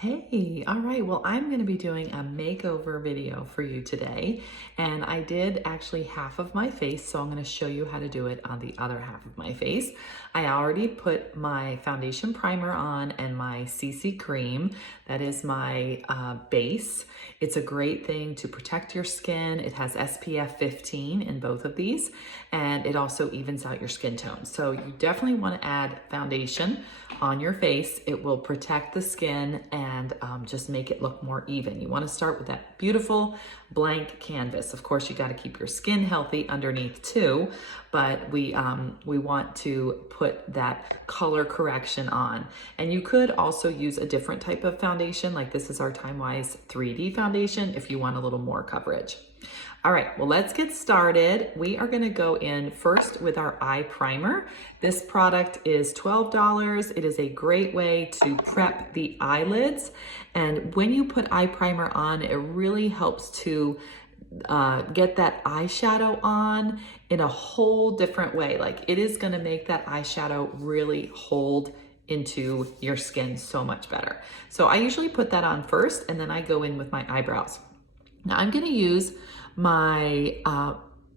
Hey, all right. Well, I'm going to be doing a makeover video for you today. And I did actually half of my face, so I'm going to show you how to do it on the other half of my face. I already put my foundation primer on and my CC cream. That is my base. It's a great thing to protect your skin. It has SPF 15 in both of these, and it also evens out your skin tone. So you definitely want to add foundation on your face. It will protect the skin and just make it look more even. You want to start with that beautiful blank canvas. Of course, you got to keep your skin healthy underneath too, but we want to put that color correction on. And you could also use a different type of foundation, like this is our Time Wise 3D foundation if you want a little more coverage. All right, well, let's get started. We are gonna go in first with our eye primer. This product is $12. It is a great way to prep the eyelids. And when you put eye primer on, it really helps to get that eyeshadow on in a whole different way. Like it is gonna make that eyeshadow really hold into your skin so much better. So I usually put that on first and then I go in with my eyebrows. Now I'm gonna use my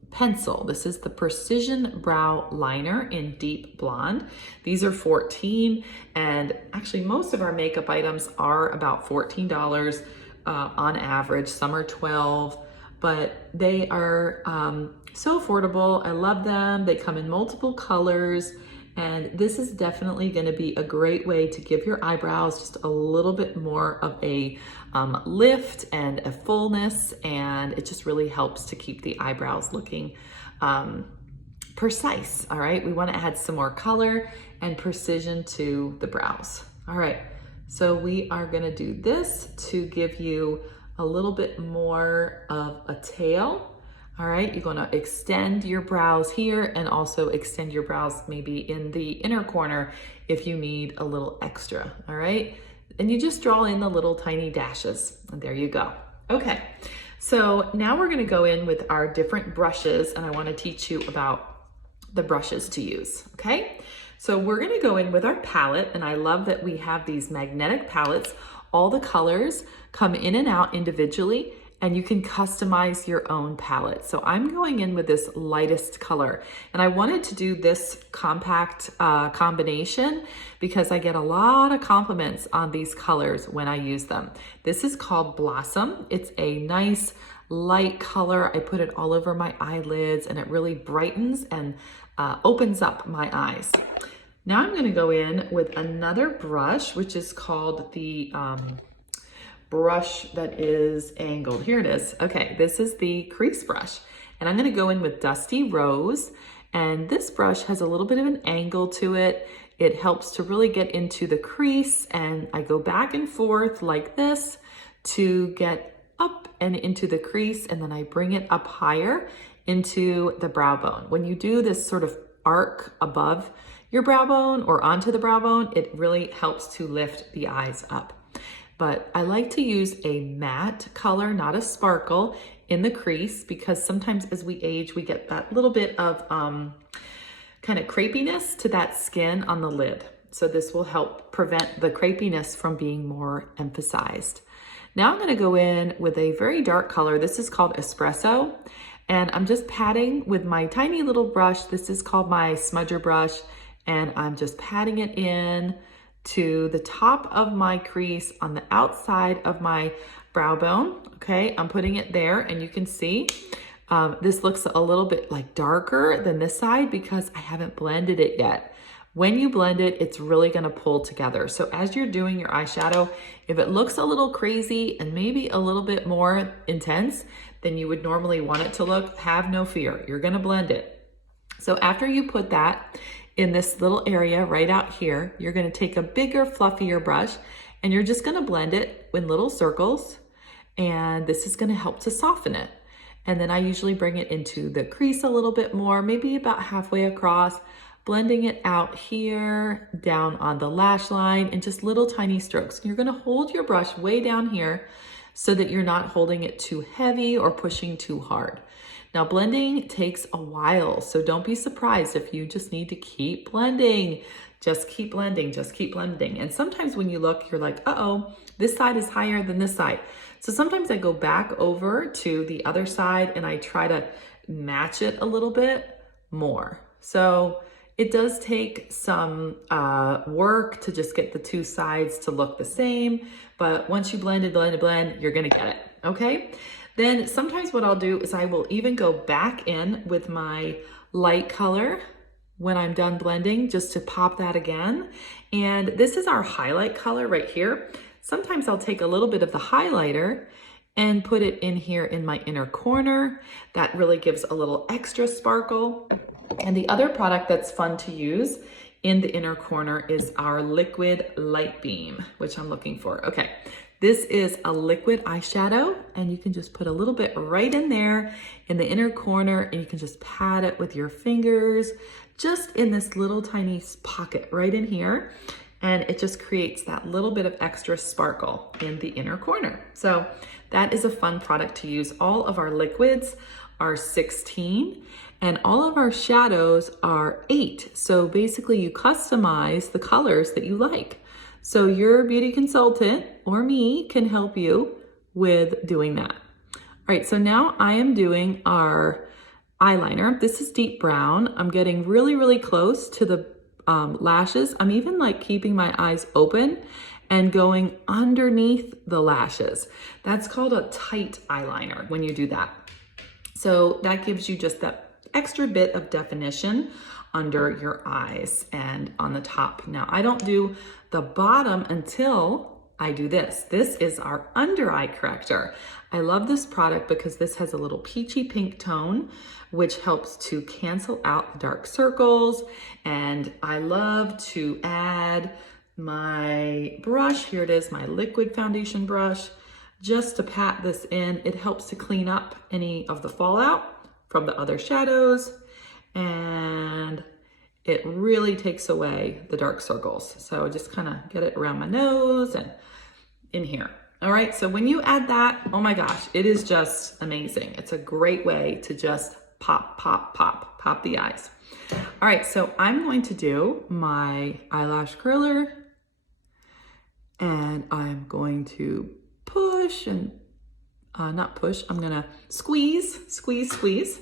pencil. This is the Precision Brow Liner in Deep Blonde. These are 14, and actually most of our makeup items are about $14 on average. Some are 12, but they are so affordable. I love them. They come in multiple colors. And this is definitely going to be a great way to give your eyebrows just a little bit more of a lift and a fullness, and it just really helps to keep the eyebrows looking precise. All right, we want to add some more color and precision to the brows. All right, so we are going to do this to give you a little bit more of a tail. All right, you're gonna extend your brows here and also extend your brows maybe in the inner corner if you need a little extra, all right? And you just draw in the little tiny dashes, and there you go. Okay, so now we're gonna go in with our different brushes, and I wanna teach you about the brushes to use, okay? So we're gonna go in with our palette, and I love that we have these magnetic palettes. All the colors come in and out individually, and you can customize your own palette. So I'm going in with this lightest color, and I wanted to do this compact combination because I get a lot of compliments on these colors when I use them. This is called Blossom. It's a nice light color. I put it all over my eyelids and it really brightens and opens up my eyes. Now I'm gonna go in with another brush, which is called the brush that is angled. Here it is. Okay, this is the crease brush. And I'm gonna go in with Dusty Rose. And this brush has a little bit of an angle to it. It helps to really get into the crease. And I go back and forth like this to get up and into the crease. And then I bring it up higher into the brow bone. When you do this sort of arc above your brow bone or onto the brow bone, it really helps to lift the eyes up. But I like to use a matte color, not a sparkle, in the crease because sometimes as we age, we get that little bit of kind of crepiness to that skin on the lid. So this will help prevent the crepiness from being more emphasized. Now I'm gonna go in with a very dark color. This is called Espresso. And I'm just patting with my tiny little brush. This is called my smudger brush. And I'm just patting it in to the top of my crease on the outside of my brow bone. Okay, I'm putting it there and you can see this looks a little bit like darker than this side because I haven't blended it yet. When you blend it, it's really gonna pull together. So as you're doing your eyeshadow, if it looks a little crazy and maybe a little bit more intense than you would normally want it to look, have no fear, you're gonna blend it. So after you put that in this little area right out here, you're gonna take a bigger, fluffier brush and you're just gonna blend it in little circles. And this is gonna help to soften it. And then I usually bring it into the crease a little bit more, maybe about halfway across, blending it out here, down on the lash line in just little tiny strokes. You're gonna hold your brush way down here so that you're not holding it too heavy or pushing too hard. Now blending takes a while, so don't be surprised if you just need to keep blending Just keep blending, just keep blending. And sometimes when you look, you're like, uh-oh, this side is higher than this side. So sometimes I go back over to the other side and I try to match it a little bit more. So it does take some work to just get the two sides to look the same, but once you blend, you're gonna get it, okay? Then sometimes what I'll do is I will even go back in with my light color when I'm done blending, just to pop that again. And this is our highlight color right here. Sometimes I'll take a little bit of the highlighter and put it in here in my inner corner. That really gives a little extra sparkle. And the other product that's fun to use in the inner corner is our liquid light beam, which I'm looking for. Okay, this is a liquid eyeshadow, and you can just put a little bit right in there in the inner corner, and you can just pat it with your fingers, just in this little tiny pocket right in here. And it just creates that little bit of extra sparkle in the inner corner. So that is a fun product to use. All of our liquids are 16 and all of our shadows are 8. So basically you customize the colors that you like. So your beauty consultant or me can help you with doing that. All right, so now I am doing our eyeliner. This is deep brown. I'm getting really, really close to the lashes. I'm even like keeping my eyes open and going underneath the lashes. That's called a tight eyeliner when you do that. So that gives you just that extra bit of definition under your eyes and on the top. Now, I don't do the bottom until I do this. This is our under eye corrector. I love this product because this has a little peachy pink tone, which helps to cancel out the dark circles. And I love to add my brush. Here it is, my liquid foundation brush, just to pat this in. It helps to clean up any of the fallout from the other shadows, and it really takes away the dark circles. So just kind of get it around my nose and in here. All right, so when you add that, oh my gosh, it is just amazing. It's a great way to just pop, pop, pop, pop the eyes. All right, so I'm going to do my eyelash curler, and I'm going to push and, not push, I'm gonna squeeze, squeeze, squeeze.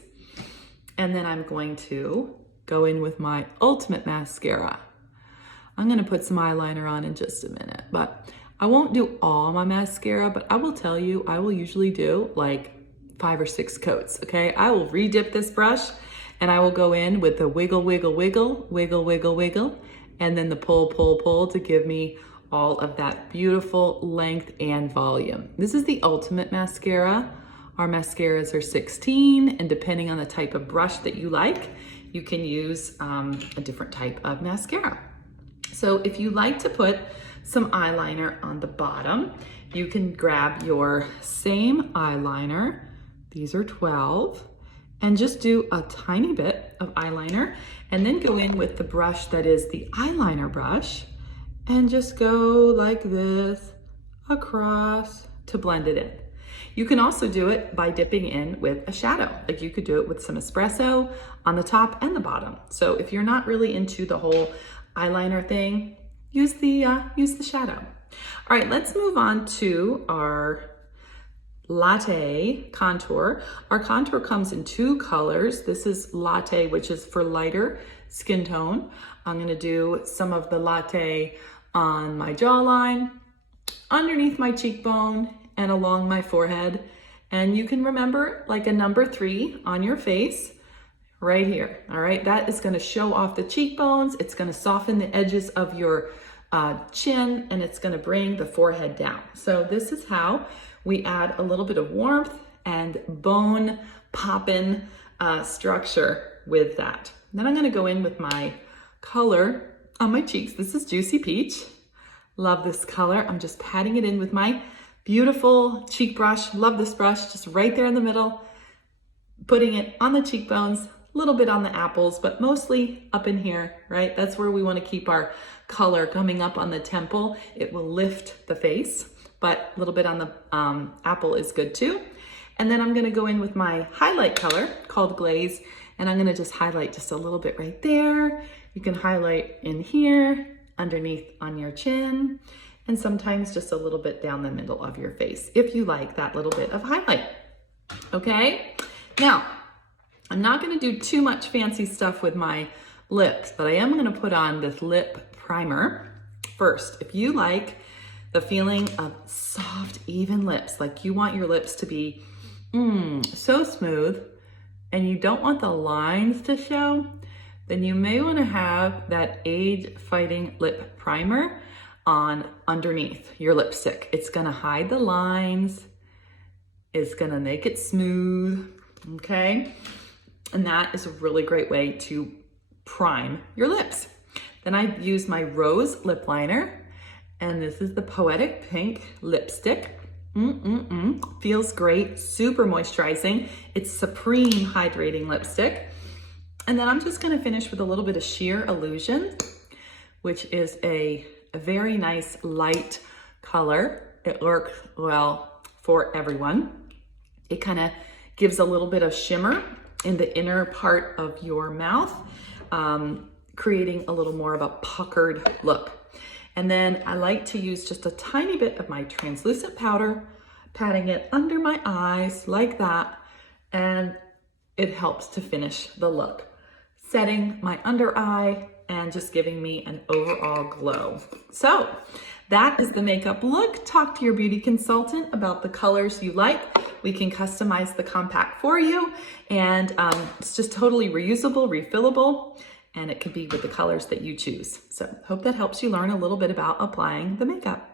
And then I'm going to go in with my Ultimate Mascara. I'm gonna put some eyeliner on in just a minute, but I won't do all my mascara, but I will tell you, I will usually do like 5 or 6 coats, okay? I will re-dip this brush and I will go in with the wiggle, wiggle, wiggle, wiggle, wiggle, wiggle, and then the pull, pull, pull to give me all of that beautiful length and volume. This is the Ultimate Mascara. Our mascaras are 16, and depending on the type of brush that you like, you can use a different type of mascara. So if you like to put some eyeliner on the bottom, you can grab your same eyeliner, these are 12, and just do a tiny bit of eyeliner, and then go in with the brush that is the eyeliner brush, and just go like this across to blend it in. You can also do it by dipping in with a shadow. Like you could do it with some espresso on the top and the bottom. So if you're not really into the whole eyeliner thing, use the shadow. All right, let's move on to our Latte contour. Our contour comes in 2 colors. This is Latte, which is for lighter skin tone. I'm gonna do some of the Latte on my jawline, underneath my cheekbone, and along my forehead. And you can remember like a number 3 on your face right here. All right, that is gonna show off the cheekbones. It's gonna soften the edges of your chin, and it's gonna bring the forehead down. So this is how we add a little bit of warmth and bone poppin' structure with that. Then I'm gonna go in with my color on my cheeks. This is Juicy Peach. Love this color. I'm just patting it in with my beautiful cheek brush. Love this brush, just right there in the middle, putting it on the cheekbones, a little bit on the apples, but mostly up in here, right? That's where we want to keep our color coming up on the temple. It will lift the face, but a little bit on the apple is good too. And then I'm gonna go in with my highlight color called Glaze, and I'm gonna just highlight just a little bit right there, You can highlight in here, underneath on your chin, and sometimes just a little bit down the middle of your face if you like that little bit of highlight. Okay, now I'm not going to do too much fancy stuff with my lips, but I am going to put on this lip primer first. If you like the feeling of soft, even lips, like you want your lips to be so smooth and you don't want the lines to show, then you may want to have that age-fighting lip primer on underneath your lipstick. It's going to hide the lines. It's going to make it smooth, okay? And that is a really great way to prime your lips. Then I use my Rose lip liner, and this is the Poetic Pink lipstick. Feels great, super moisturizing. It's supreme hydrating lipstick. And then I'm just gonna finish with a little bit of Sheer Illusion, which is a very nice light color. It works well for everyone. It kind of gives a little bit of shimmer in the inner part of your mouth, creating a little more of a puckered look. And then I like to use just a tiny bit of my translucent powder, patting it under my eyes like that, and it helps to finish the look, setting my under eye and just giving me an overall glow. So that is the makeup look. Talk to your beauty consultant about the colors you like. We can customize the compact for you, and it's just totally reusable, refillable, and it can be with the colors that you choose. So hope that helps you learn a little bit about applying the makeup.